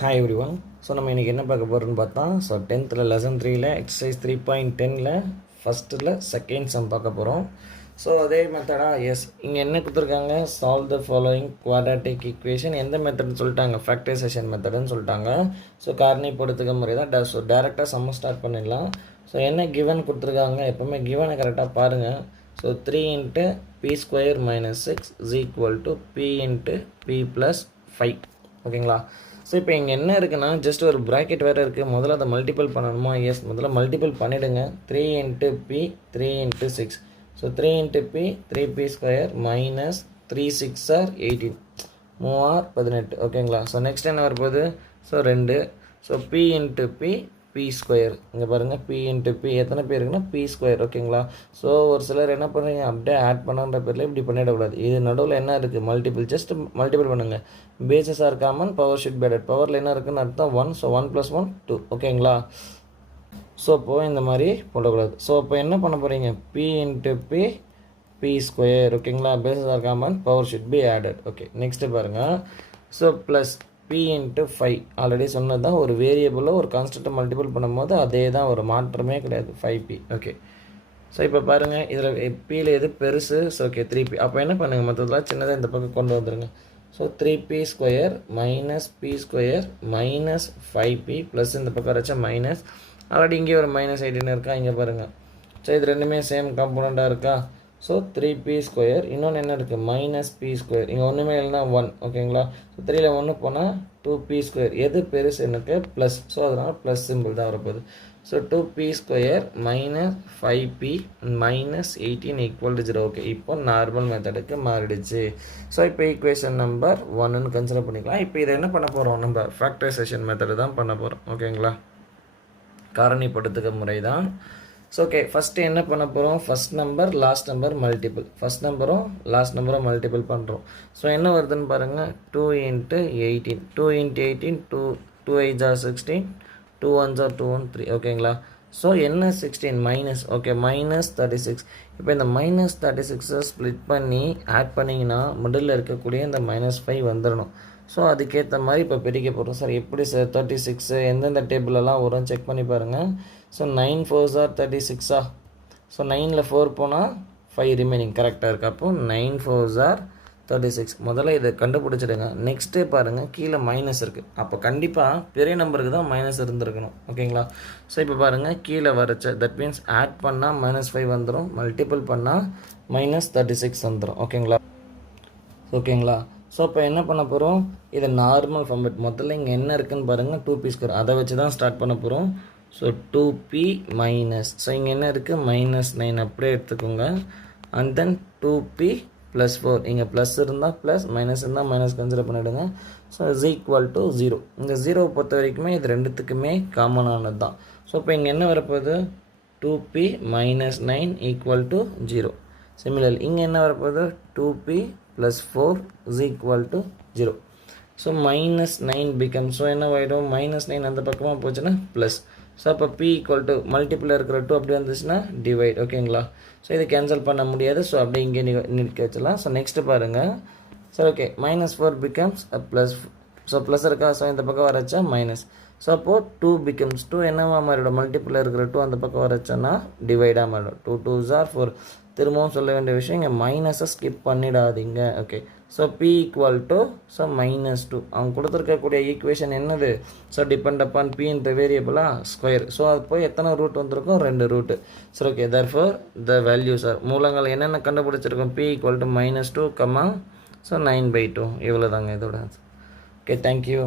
Hi every one. So நம்ம இன்றைக்கி என்ன பார்க்க போகிறோன்னு பார்த்தா, ஸோ 10th லெசன் 3ல் எக்ஸசைஸ் 3.10ல் ஃபஸ்ட்டில் செகண்ட் சம் பார்க்க போகிறோம். ஸோ அதே மெத்தடாக எஸ் இங்கே என்ன கொடுத்துருக்காங்க, solve the following quadratic equation. எந்த மெத்தட்னு சொல்லிட்டாங்க, ஃபேக்டரைசேஷன் மெத்தடுன்னு சொல்லிட்டாங்க. ஸோ காரணிப்படுத்துக முறை தான். ஸோ டேரெக்டாக சம்ம ஸ்டார்ட் பண்ணிடலாம். ஸோ என்ன கிவன் கொடுத்துருக்காங்க, எப்போவுமே கிவனை கரெக்டாக பாருங்கள். So 3 × p² - 6 = p × p + 5. ஓகேங்களா? ஸோ இப்போ இங்கே என்ன இருக்குன்னா, ஜஸ்ட் ஒரு ப்ராக்கெட் வேறு இருக்குது. முதல்ல அதை மல்டிபிள் பண்ணணுமா? எஸ், முதல்ல மல்டிபிள் பண்ணிவிடுங்க. 3 × p 3 × 6. So 3 × p 3p² - 3 6 are 18, 3 18. ஓகேங்களா? ஸோ நெக்ஸ்ட் என்ன வரப்போகுது, so 2. So p × p p². இங்கே பாருங்கள், p × p எத்தனை பேர் இருக்குன்னா p². ஓகேங்களா? ஸோ ஒரு சிலர் என்ன பண்ணுறீங்க, அப்படியே ஆட் பண்ணுன்ற பேரில் இப்படி பண்ணிடக்கூடாது. இது நடுவில் என்ன இருக்குது, மல்டிபிள். ஜஸ்ட் மல்டிபிள் பண்ணுங்கள். Bases are common, power should be added. பவரில் என்ன இருக்குன்னு அர்த்தம் 1. ஸோ 1 + 1 2. ஓகேங்களா? ஸோ இப்போது இந்த மாதிரி போடக்கூடாது. ஸோ இப்போ என்ன பண்ண போகிறீங்க, p × p p². ஓகேங்களா? Faces are common, power should be added. Okay, next பாருங்கள். So plus p × 5. ஆல்ரெடி சொன்னது தான், ஒரு வேரியபிளில் ஒரு கான்ஸ்டன்ட்டை மல்டிபிள் பண்ணும்போது அதே தான், ஒரு மாற்றமே கிடையாது. 5p. ஓகே, ஸோ இப்போ பாருங்கள், இதில் பியில் எது பெருசு? So okay 3p. அப்போ என்ன பண்ணுங்கள், மற்றதெல்லாம் சின்னதாக இந்த பக்கம் கொண்டு வந்துடுங்க. So 3p² - p² - 5p plus இந்த பக்கம் வச்சா மைனஸ். ஆல்ரெடி இங்கே ஒரு -18 இருக்கா, இங்கே பாருங்கள். ஸோ இது ரெண்டுமே சேம் காம்பனண்ட்டாக இருக்கா? So 3p². இன்னொன்று என்ன இருக்குது, -p². இங்கே ஒன்றுமே இல்லைனா 1. ஓகேங்களா? ஸோ 3ல் 1 போனால் 2p². எது பெருசு எனக்கு, ப்ளஸ். ஸோ அதனால் ப்ளஸ் சிம்பிள் தான் வரப்போகுது. So 2p² - 5p - 18 = 0. ஓகே, இப்போ நார்மல் மெத்தடுக்கு மாறிடுச்சு. ஸோ இப்போ ஈக்குவேஷன் நம்பர் 1ன்னு கன்சிடர் பண்ணிக்கலாம். இப்போ இதை என்ன பண்ண போகிறோம், நம்ம ஃபேக்டரைசேஷன் மெத்தடு தான் பண்ண போகிறோம். ஓகேங்களா? காரணிப்படுத்துக முறை தான். ஸோ ஓகே, ஃபஸ்ட்டு என்ன பண்ண போகிறோம், first number last number multiple. First நம்பரும் லாஸ்ட் நம்பரும் மல்டிபிள் பண்ணுறோம். ஸோ என்ன வருதுன்னு பாருங்கள், 2 × 18. 2 × 18 2 8 are 16, 2 1s are 2 1 3. ஓகேங்களா? ஸோ என்ன 16 மைனஸ். ஓகே, -36. இப்போ இந்த -36 ஸ்ப்ளிட் பண்ணி ஆட் பண்ணிங்கன்னா மிடில் இருக்கக்கூடிய இந்த -5 வந்துடணும். ஸோ அதுக்கேற்ற மாதிரி இப்போ பிரிக்க போகிறோம். சார் எப்படி சார் 36 எந்தெந்த டேபிளெல்லாம் வரும் செக் பண்ணி பாருங்கள். So 9 4s are 36. ஸோ 9ல் 4 போனால் 5 ரிமைனிங் கரெக்டாக இருக்குது. அப்போது 9 4s are 36. முதல்ல இதை கண்டுபிடிச்சிடுங்க. நெக்ஸ்ட்டு பாருங்கள், கீழே மைனஸ் இருக்குது. அப்போ கண்டிப்பாக பெரிய நம்பருக்கு தான் மைனஸ் இருந்திருக்கணும். ஓகேங்களா? ஸோ இப்போ பாருங்கள், கீழே வரச்ச தட் மீன்ஸ் ஆட் பண்ணால் -5 வந்துடும், மல்டிபிள் பண்ணால் -36 வந்துடும். ஓகேங்களா? ஸோ இப்போ என்ன பண்ண போகிறோம், இது நார்மல் ஃபார்மேட். முதல்ல இங்கே என்ன இருக்குதுன்னு பாருங்கள், 2p². அதை வச்சு தான் ஸ்டார்ட் பண்ண போகிறோம். So 2p minus. ஸோ இங்கே என்ன இருக்குது, -9 அப்படியே எடுத்துக்கோங்க. And then 2p + 4. இங்கே ப்ளஸ் இருந்தால் ப்ளஸ், மைனஸ் இருந்தால் மைனஸ் கன்சிடர் பண்ணிவிடுங்க. ஸோ = 0. இந்த 0 பொறுத்த வரைக்குமே இது ரெண்டுத்துக்குமே காமனானது தான். ஸோ இப்போ இங்கே என்ன வரப்போகுது, 2p - 9 = 0. சிமிலர் இங்கே என்ன வரப்போகுது, 2p + 4 = 0. So -9 become. ஸோ என்ன ஆகிடும், -9 அந்த பக்கமாக போச்சுன்னா ப்ளஸ். ஸோ அப்போ p = மல்டிபிள் இருக்கிற 2 அப்படி வந்துச்சுன்னா டிவைட். ஓகேங்களா? ஸோ இது கேன்சல் பண்ண முடியாது. ஸோ அப்படியே இங்கே நிற்க வச்சலாம். ஸோ நெக்ஸ்ட்டு பாருங்கள். Sir okay, -4 becomes plus. So plus இருக்கா, ஸோ இந்த பக்கம் வரச்சா மைனஸ். ஸோ அப்போது 2 பிகம்ஸ் 2 என்னவா மாறிடும், மல்டிபிள் இருக்கிற 2 அந்த பக்கம் வரச்சோன்னா டிவைடாக மாறிடும். 2 2s are 4. திரும்பவும் சொல்ல வேண்டிய விஷயம், இங்கே மைனஸை ஸ்கிப் பண்ணிடாதீங்க. Okay, so p = so -2. அவங்க கொடுத்துருக்கக்கூடிய ஈக்குவேஷன் என்னது, ஸோ டிபெண்ட் அப்பான் p என்ற வேரியபிளாக ஸ்கொயர். ஸோ அது போய் எத்தனை ரூட் வந்திருக்கும், 2 route. So okay, therefore the values are, மூலங்கள் என்னென்ன கண்டுபிடிச்சிருக்கோம், p = -2, ஸோ 9/2. இவ்வளோ தாங்க இதோட. Okay, thank you.